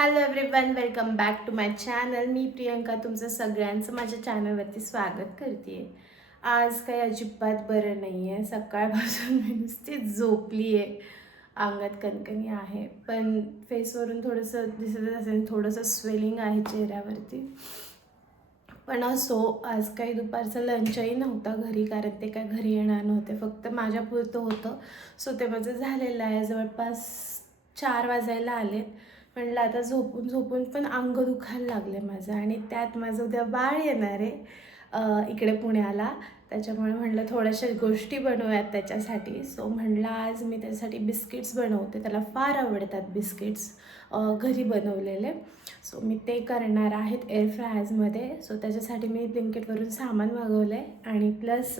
Hello everyone, welcome back to my channel. मी प्रियंका तुमचं सगळ्यांचं माझ्या चॅनलवरती स्वागत करते आहे. आज काही अजिबात बरं नाही आहे. सकाळपासून मी नुसती झोपली आहे. अंगात कणकणी आहे, पण फेसवरून थोडंसं दिसत असेल, थोडंसं स्वेलिंग आहे चेहऱ्यावरती. पण असो, आज काही दुपारचं लंचही नव्हतं घरी, कारण ते काय घरी येणार नव्हते, फक्त माझ्यापुरतं होतं. सो ते माझं झालेलं आहे. जवळपास 4 वाजायला आलेत. म्हटलं आता झोपून झोपून पण अंग दुखायला लागले माझं, आणि त्यात माझं उद्या बाळ येणार आहे इकडे पुण्याला. त्याच्यामुळे म्हटलं थोड्याशा गोष्टी बनवूयात त्याच्यासाठी. सो म्हटलं आज मी त्याच्यासाठी बिस्किट्स बनवते. त्याला फार आवडतात बिस्किट्स घरी बनवलेले. सो मी ते करणार आहेत एअर फ्रायर्समध्ये. सो त्याच्यासाठी मी ब्लिंकिटवरून सामान मागवलं आहे, आणि प्लस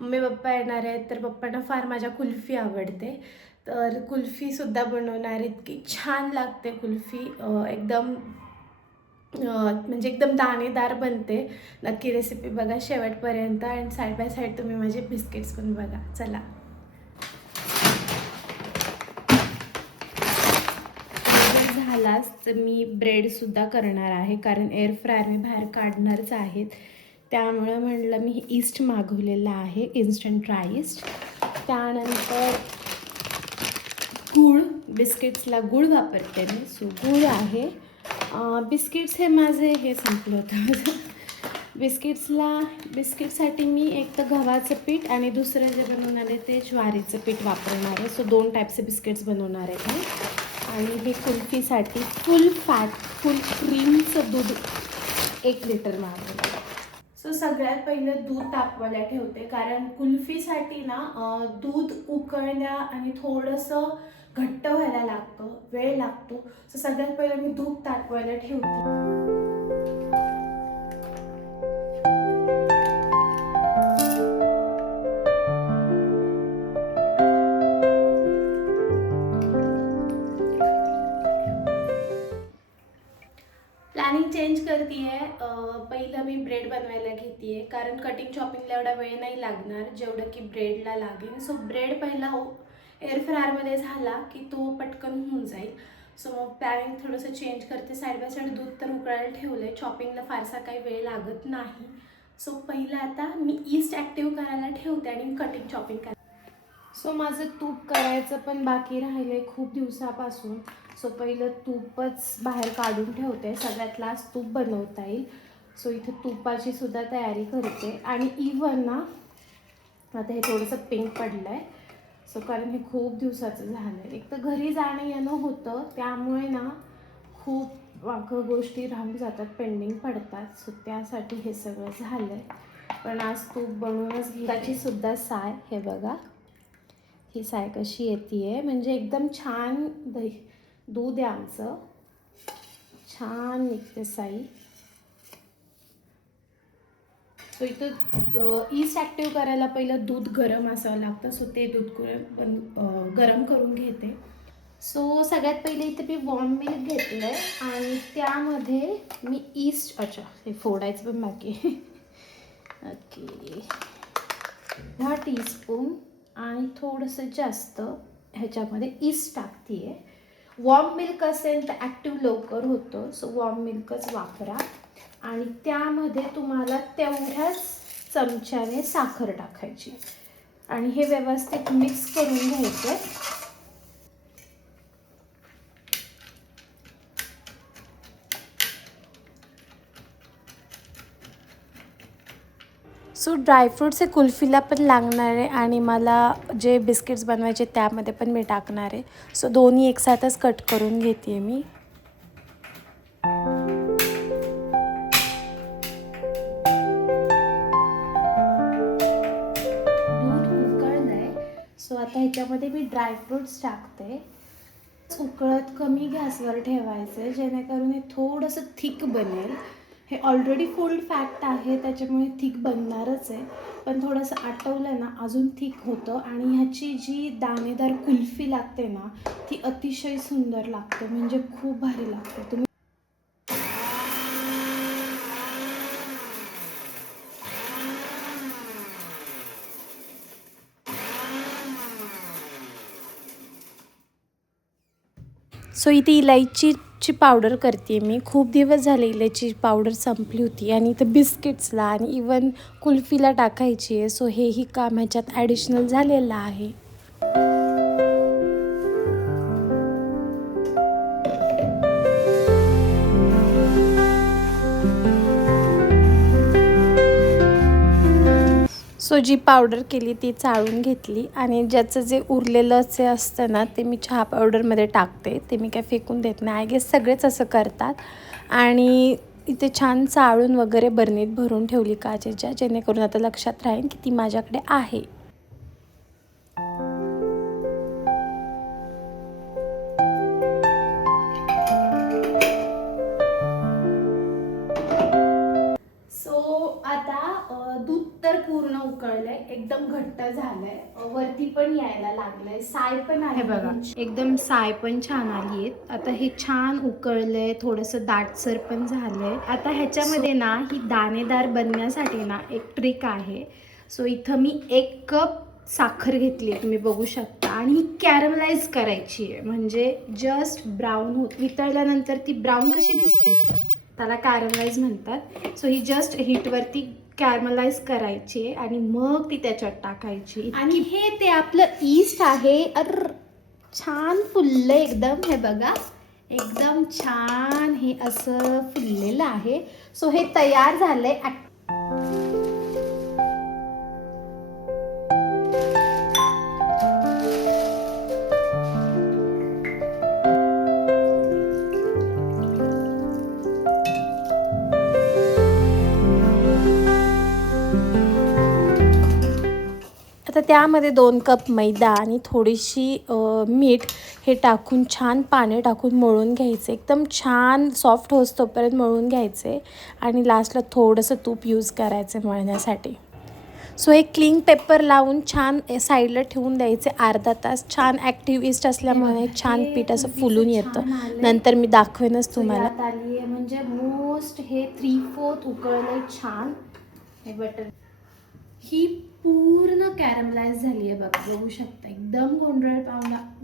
मम्मी पप्पा येणार आहेत, तर पप्पांना फार माझ्या कुल्फी आवडते, तर कुल्फीसुद्धा बनवणार. इतकी छान लागते कुल्फी, एकदम म्हणजे एकदम दाणेदार बनते. नक्की रेसिपी बघा शेवटपर्यंत, आणि साईड बाय साईड तुम्ही माझे बिस्किट्स पण बघा. चला, झालाच तर मी ब्रेडसुद्धा करणार आहे, कारण एअर फ्रायर मी बाहेर काढणारच आहेत. त्यामुळं म्हणलं मी ईस्ट मागवलेलं आहे, इन्स्टंट ड्राय ईस्ट. त्यानंतर गूळ, बिस्किट्सला गूळ वापरते मी. सो गूळ आहे. बिस्किट्स हे माझे हे संपलं होतं बिस्किटसाठी मी एक तर गव्हाचं पीठ आणि दुसरं जे बनवणार आहे ते ज्वारीचं पीठ वापरणार आहे. सो 2 टाईपचे बिस्किट्स बनवणार आहे मी. आणि हे कुल्फीसाठी फुल फॅट, फुल क्रीमचं दूध 1 लिटर मागवलं. सो सगळ्यात पहिलं दूध तापवायला ठेवते, कारण कुल्फीसाठी ना दूध उकळण्या आणि थोडंसं घट्ट व्हायला लागतं, वेळ लागतो. सो सगळ्यात पहिलं मी दूध तापवायला ठेवते. प्लॅनिंग चेंज करते आहे. पहिलं मी ब्रेड बनवायला घेते आहे, कारण कटिंग चॉपिंगला एवढा वेळ नाही लागणार जेवढं की ब्रेडला लागेल. सो ब्रेड पहिला एअर फ्रायरमध्ये झाला की तो पटकन होऊन जाईल. सो मग प्लॅनिंग थोडंसं चेंज करते. साईड बाय साईड दूध तर उकळायला ठेवलं आहे, चॉपिंगला फारसा काही वेळ लागत नाही. सो पहिलं आता मी ईस्ट ॲक्टिव्ह करायला ठेवते आणि कटिंग चॉपिंग करायला. सो माझं तूप करायचं पण बाकी राहिलं आहे खूप दिवसापासून. सो पहिलं तूपच बाहेर काढून ठेवते, सगळ्यात लास्ट तूप बनवता येईल. सो इथे तुपाची सुद्धा तयारी करते. आणि इवन ना आता हे थोडंसं पिंक पडलं आहे. सो कारण हे खूप दिवसाचं झालं आहे. एक तर घरी जाणं येणं होतं, त्यामुळे ना खूप गोष्टी राहून जातात, पेंडिंग पडतात. सो त्यासाठी हे सगळं झालं आहे. पण आज तूप बनवूनच घ्यायची सुद्धा साय, हे बघा ही साय कशी येते आहे, म्हणजे एकदम छान दूध आहे आमचं, छान निघते साई. सो इथं ईस्ट ॲक्टिव्ह करायला पहिलं दूध गरम असावं लागतं. सो ते दूध गरम करून घेते. सो सगळ्यात पहिले इथे मी वॉर्म मिल्क घेतलं आहे, आणि त्यामध्ये मी ईस्ट, अच्छा हे फोडायचं पण बाकी आहे. ओके, 10 टीस्पून आणि थोडंसं जास्त ह्याच्यामध्ये ईस्ट टाकते आहे. वॉर्म मिल्क असेल तर ॲक्टिव्ह लवकर होतं, सो वॉर्म मिल्कच वापरा. आणि त्यामध्ये तुम्हाला तेवढ्याच चमच्याने साखर टाकायची, आणि हे व्यवस्थित मिक्स करून घ्यायचं. सो ड्रायफ्रूट्स हे कुल्फीला पण लागणार आहे, आणि मला जे बिस्किट्स बनवायचे त्यामध्ये पण मी टाकणार आहे. सो दोन्ही एकसाथच कट करून घेते आहे मी. दूध उकळलं आहे. सो आता ह्याच्यामध्ये मी ड्रायफ्रूट्स टाकते. उकळत कमी गॅसवर ठेवायचं आहे, जेणेकरून हे थोडंसं थिक बनेल. हे ऑलरेडी फुल फॅक्ट आहे, त्याच्यामुळे थिक बनणारच आहे, पण थोडंसं आटवलं ना अजून थिक होतं. आणि ह्याची जी दाणेदार कुल्फी लागते ना, ती अतिशय सुंदर लागते, म्हणजे खूप भारी लागते. तुम्ही सो इथे इलायचीची पावडर करते मी. खूप दिवस झाले इलायची पावडर संपली होती आणि इथे बिस्किट्सला आणि इवन कुल्फीला टाकायची आहे. सो हेही काम ह्याच्यात ॲडिशनल झालेलं आहे. सो जी पावडर केली ती चाळून घेतली आणि ज्याचं जे उरलेलं जे असतं ना ते मी चहा पावडरमध्ये टाकते. ते मी काय फेकून देत नाही. आय गेस सगळेच असं करतात. आणि इथे छान चाळून वगैरे बरणीत भरून ठेवली काचेच्या, जेणेकरून आता लक्षात राहील की ती माझ्याकडे आहे. आता दूध तर पूर्ण उकळलंय, एकदम घट्ट झालंय, वरती पण यायला लागलंय, साय पण आहे बघा, एकदम साय पण छान आली आहे. आता हे छान उकळलंय, थोडंसं दाटसर पण झालंय. आता ह्याच्यामध्ये ना ही दाणेदार बनण्यासाठी ना एक ट्रिक आहे. सो इथं मी 1 कप साखर घेतली, तुम्ही बघू शकता, आणि ही कॅरमलाइज करायची आहे. म्हणजे जस्ट ब्राऊन होत, वितळल्यानंतर ती ब्राऊन कशी दिसते त्याला कॅरमलाइज म्हणतात. सो ही जस्ट हीटवरती कॅरमलाइज करायची आहे आणि मग ती त्याच्यात टाकायची. आणि हे ते आपलं ईस्ट आहे. छान फुललं एकदम, हे बघा एकदम छान हे असं फुललेलं आहे. सो हे तयार झालंय. आता त्यामध्ये 2 कप मैदा आणि थोडीशी मीठ हे टाकून छान पाणी टाकून मळून घ्यायचे. एकदम छान सॉफ्ट होस तोपर्यंत मळून घ्यायचे आणि लास्टला थोडंसं तूप यूज करायचं मळण्यासाठी. सो एक क्लीन पेपर लावून छान साईडला ठेवून द्यायचे अर्धा तास. छान ॲक्टिव्ह ईस्ट असल्यामुळे छान पीठ असं फुलून येतं. नंतर मी दाखवेनच तुम्हाला. आली आहे म्हणजे मोस्ट हे 3/4 उकळलंय छान. हे बटर ही पूर्ण कॅरमलाइज झाली आहे बघा, बघू शकता एकदम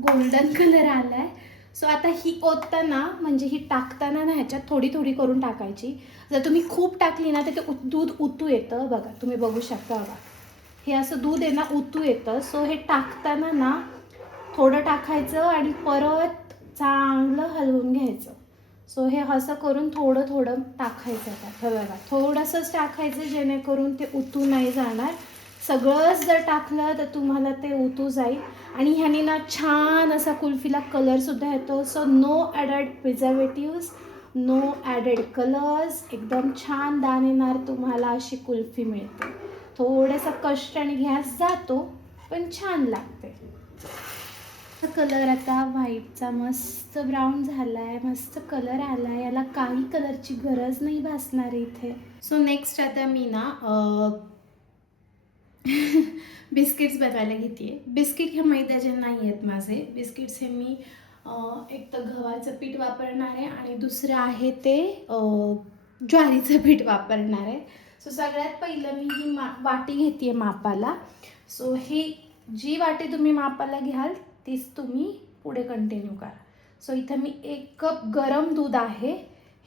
गोल्डन कलर आलाय. सो आता ही ओतताना म्हणजे ही टाकताना ना ह्याच्यात थोडी थोडी करून टाकायची. जर तुम्ही खूप टाकली ना तर ते दूध उतू येतं बघा, तुम्ही बघू शकता बघा, हे असं दूध आहे ना उतू येतं. सो हे टाकताना ना थोडं टाकायचं आणि परत चांगलं हलवून घ्यायचं. सो हे असं करून थोडं थोडं टाकायचं त्यात, बघा थोडंसंच टाकायचं जेणेकरून ते उतू नाही जाणार. सगळंच जर टाकलं तर तुम्हाला ते उतू जाईल. आणि ह्याने ना छान असा कुल्फीला कलरसुद्धा येतो. So no added preservatives, no added colours, एकदम छान दाणेदार तुम्हाला अशी कुल्फी मिळते. थोडासा कष्ट आणि गॅस जातो पण छान लागते. कलर आता व्हाईटचा मस्त ब्राऊन झालाय, मस्त कलर आलाय. याला काही कलरची गरज नाही भासणार इथे. सो नेक्स्ट आता मी ना बिस्किट्स बनवायला घेते. बिस्किट हे मैद्याचे नाही आहेत माझे बिस्किट्स. हे मी एक तर गव्हाचं पीठ वापरणार आहे आणि दुसरं आहे ते ज्वारीचं पीठ वापरणार आहे. सो सगळ्यात पहिलं मी ही वाटी घेते मापाला. सो ही जी वाटी तुम्ही मापाला घ्याल तीच तुम्ही पुढे कंटिन्यू करा. सो इथं मी 1 कप गरम दूध आहे,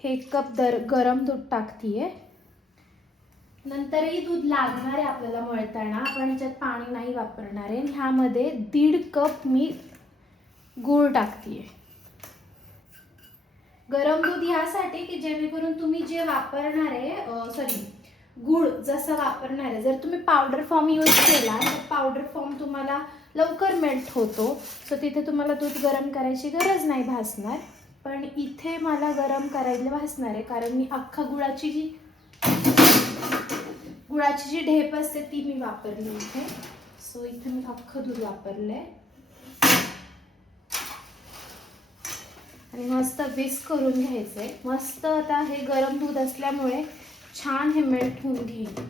हे 1 कप गरम दूध टाकतीये. नंतरही दूध लागणार आहे आपल्याला मळताना, आपण ह्याच्यात पाणी नाही वापरणार आहे. ह्यामध्ये 1.5 कप मी गूळ टाकतीये. गरम दूध ह्यासाठी की जेणेकरून तुम्ही जे वापरणार आहे गूळ जसं वापरणार आहे, जर तुम्ही पावडर फॉर्म यूज केला तर पावडर फॉर्म तुम्हाला लवकर मेल्ट होतो. सो तिथे तुम्हाला दूध गरम करायची गरज नाही भासणार. पण इथे मला गरम करायला भासणार आहे कारण मी अख्खा गुळाची जी ढेप असते ती मी वापरली इथे. सो इथे मी अख्खं दूध वापरलंय आणि मस्त विस्क करून घ्यायचंय. मस्त आता हे गरम दूध असल्यामुळे छान हे मेल्ट होऊन घेईल.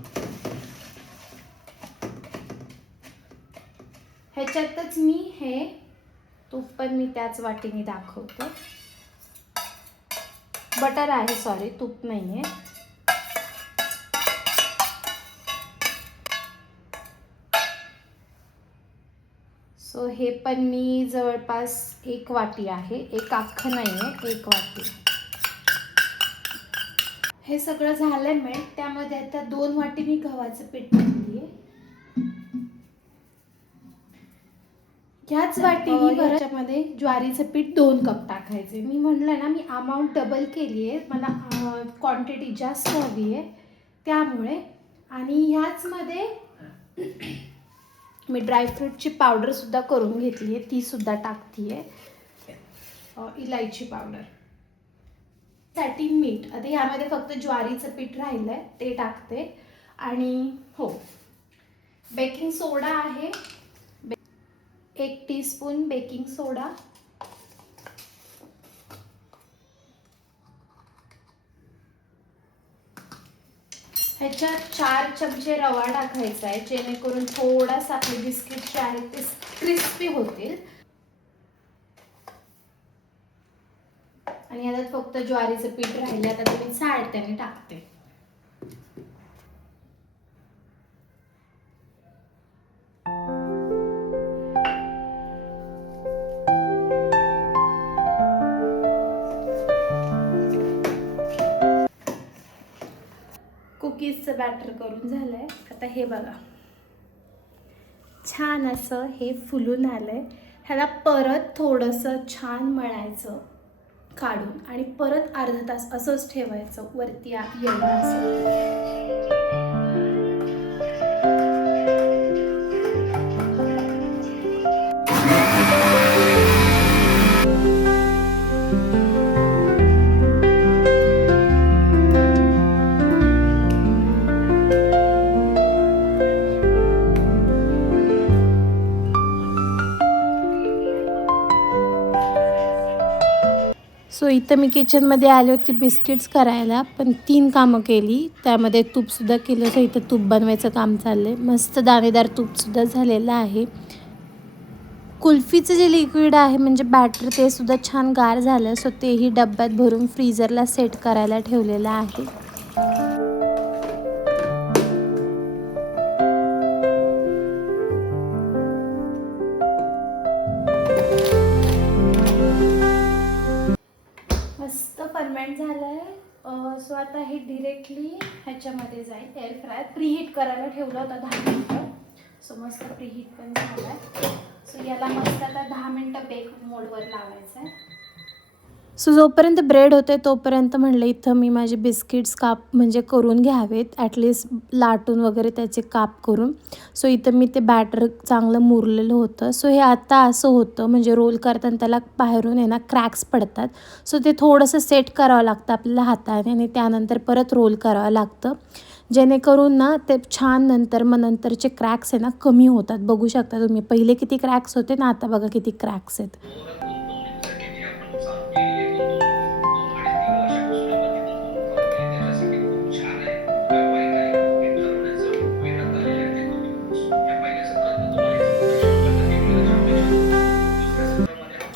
ह्याच्यातच मी हे तूप पण मी त्याच वाटीने दाखवतो. बटर आहे, सॉरी तूप नाहीये. सो हे पण मी जवळपास 1 वाटी आहे, एक अख्खं नाही आहे, 1 वाटी. हे सगळं झालंय मेल्ट. त्यामध्ये आता 2 वाटी मी गव्हाचं पीठ टाकली आहे. ह्याच वाटीनी ह्याच्यामध्ये ज्वारीचं पीठ 2 कप टाकायचे. मी म्हणलं ना, मी अमाऊंट डबल केली आहे, मला क्वांटिटी जास्त हवी आहे त्यामुळे. आणि ह्याचमध्ये मी ड्रायफ्रूटची पावडरसुद्धा करून घेतली आहे, तीसुद्धा टाकते आहे. इलायची पावडर साठी मीठ. आता ह्यामध्ये फक्त ज्वारीचं पीठ राहिलं आहे ते टाकते. आणि हो, बेकिंग सोडा आहे, 1 टीस्पून बेकिंग सोडा, ह्याच्यात 4 चमचे रवा टाकायचा आहे, जेणेकरून थोडासा आपले बिस्किट जे आहेत ते क्रिस्पी होतील. आणि याच्यात फक्त ज्वारीचं पीठ राहिले. आता तुम्ही साळत्याने टाकते. कुकीजचं बॅटर करून झालंय. आता हे बघा, छान असं हे फुलून आलंय. ह्याला परत थोडंसं छान मळायचं काढून आणि परत अर्धा तास असंच ठेवायचं वरती येणं असं. सो इथं मी किचनमध्ये आले होते बिस्किट्स करायला, पण 3 कामं केली. त्यामध्ये तूपसुद्धा केलं. सो इथं तूप बनवायचं काम चाललं आहे. मस्त दाणेदार तूपसुद्धा झालेलं आहे. कुल्फीचं जे लिक्विड आहे म्हणजे बॅटर, ते सुद्धा छान गार झालं. सो तेही डब्यात भरून फ्रीजरला सेट करायला ठेवलेलं आहे. मस्त फर्मेंट झालं आहे. सो आता हे डिरेक्टली ह्याच्यामध्ये जाईल एअर फ्राय. प्रीहीट करायला ठेवलं होतं 10 मिनटं. सो मस्त प्रीहीट पण झालं आहे. सो याला मस्त आता 10 मिनटं बेक मोडवर लावायचं आहे. सो जोपर्यंत ब्रेड होते तोपर्यंत म्हणलं इथं मी माझे बिस्किट्स काप म्हणजे करून घ्यावेत, ॲटलिस्ट लाटून वगैरे त्याचे काप करून. सो इथं मी ते बॅटर चांगलं मुरलेलं होतं. सो हे आता असं होतं, म्हणजे रोल करताना त्याला बाहेरून आहे ना क्रॅक्स पडतात. सो ते थोडंसं सेट करावं लागतं आपल्याला हाताने आणि त्यानंतर परत रोल करावं लागतं, जेणेकरून ना ते छान नंतरचे क्रॅक्स आहे ना कमी होतात. बघू शकता तुम्ही, पहिले किती क्रॅक्स होते ना, आता बघा किती क्रॅक्स आहेत.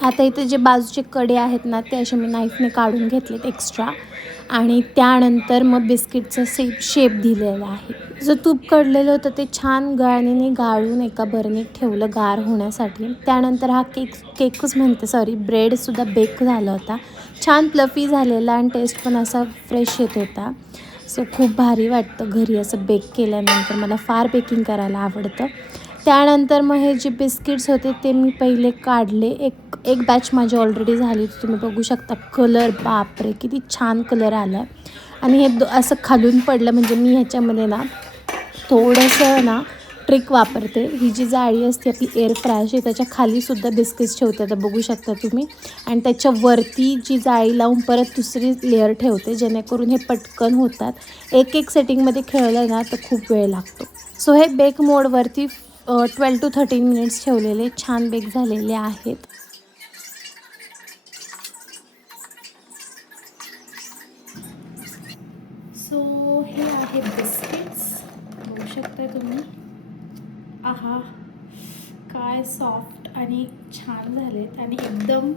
आता इथे जे बाजूचे कडे आहेत ना, ते असे मी नाईफने काढून घेतलेत एक्स्ट्रा. आणि त्यानंतर मग बिस्किटचा शेप दिलेला आहे. जो तूप कढलेलं होतं ते छान गाळणीने गाळून एका बरणीत ठेवलं गार होण्यासाठी. त्यानंतर हा केकच ब्रेडसुद्धा बेक झाला होता. छान फ्लफी झालेला आणि टेस्ट पण असा फ्रेश येत होता. सो खूप भारी वाटतं घरी असं बेक केल्यानंतर. मला फार बेकिंग करायला आवडतं. त्यानंतर मग हे जे बिस्किट्स होते ते मी पहिले काढले. एक बॅच माझी ऑलरेडी झाली. तुम्ही बघू शकता कलर, बापरे किती छान कलर आला आहे. आणि हे असं खालून पडलं म्हणजे मी ह्याच्यामध्ये ना थोडंसं ना ट्रिक वापरते. ही जी जाळी असते आपली एअर फ्रायची, त्याच्या खालीसुद्धा बिस्किट्स ठेवते. आता बघू शकता तुम्ही. आणि त्याच्यावरती जी जाळी लावून परत दुसरी लेअर ठेवते, जेणेकरून हे पटकन होतात. एक सेटिंगमध्ये खेळलं ना तर खूप वेळ लागतो. सो हे बेक मोडवरती 12 to 13 मिनिट्स ठेवलेले छान बेक झालेले आहेत. सो हे आहे बिस्किट्स, बघू शकता तुम्ही. आहा, काय सॉफ्ट आणि छान झालेत आणि एकदम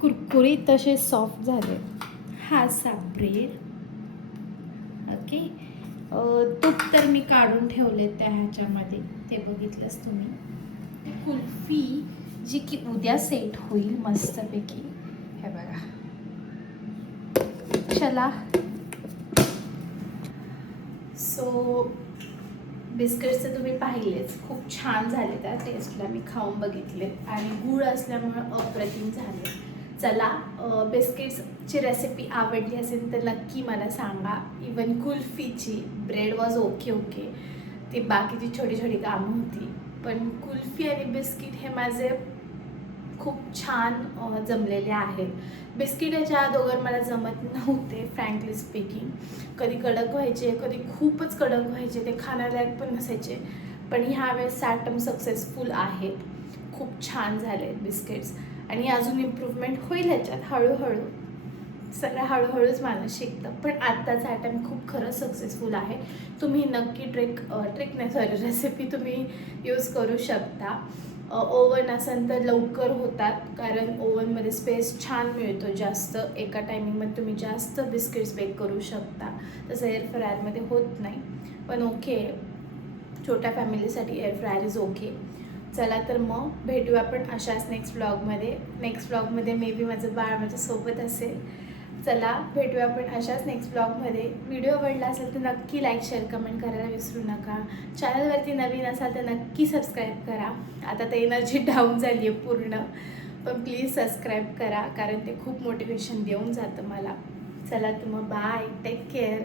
कुरकुरीत तसे सॉफ्ट झाले. हा असा ब्रेड. ओके. तूप तर मी काढून ठेवले त्या ह्याच्यामध्ये, ते बघितलंच तुम्ही. कुल्फी जी की उद्या सेट होईल मस्तपैकी. हे बघा, चला. सो बिस्किट्स तुम्ही पाहिलेच, खूप छान झाले. त्या टेस्टला मी खाऊन बघितले आणि गूळ असल्यामुळं अप्रतिम झाले. चला, बिस्किट्सची रेसिपी आवडली असेल तर नक्की मला सांगा. इवन कुल्फीची ब्रेड वॉज ओके. ती बाकीची छोटी छोटी कामं होती, पण कुल्फी आणि बिस्किट हे माझे खूप छान जमलेले आहेत. बिस्किट याच्या अगोदर मला जमत नव्हते फ्रँकली स्पीकिंग. कधी कडक व्हायचे, कधी खूपच कडक व्हायचे, ते खाण्यालायक पण नसायचे. पण ह्यावेळेस ॲटम सक्सेसफुल आहेत, खूप छान झाले आहेत बिस्किट्स. आणि अजून इम्प्रूव्हमेंट होईल ह्याच्यात हळूहळू. सगळं हळूहळूच माणूस शिकतं, पण आत्ताचा ॲटम खूप खरं सक्सेसफुल आहे. तुम्ही नक्की ट्रिक नाही सॉरी रेसिपी तुम्ही यूज करू शकता. ओव्हन असेल तर लवकर होतात, कारण ओव्हनमध्ये स्पेस छान मिळतो जास्त. एका टायमिंगमध्ये तुम्ही जास्त बिस्किट्स बेक करू शकता. तसं एअर फ्रायरमध्ये होत नाही, पण ओके, छोट्या फॅमिलीसाठी एअर फ्रायर इज ओके. चला तर मग भेटूया आपण अशाच नेक्स्ट व्लॉगमध्ये मे बी माझं बाळ माझ्यासोबत असेल. चला भेटूया आपण अशाच नेक्स्ट ब्लॉगमध्ये. व्हिडिओ आवडला असेल तर नक्की लाईक शेअर कमेंट करायला विसरू नका. चॅनलवरती नवीन असाल तर नक्की सबस्क्राईब करा. आता तर एनर्जी डाऊन झाली आहे पूर्ण, पण प्लीज सबस्क्राईब करा, कारण ते खूप मोटिवेशन देऊन जातं मला. चला तर मग बाय, टेक केअर.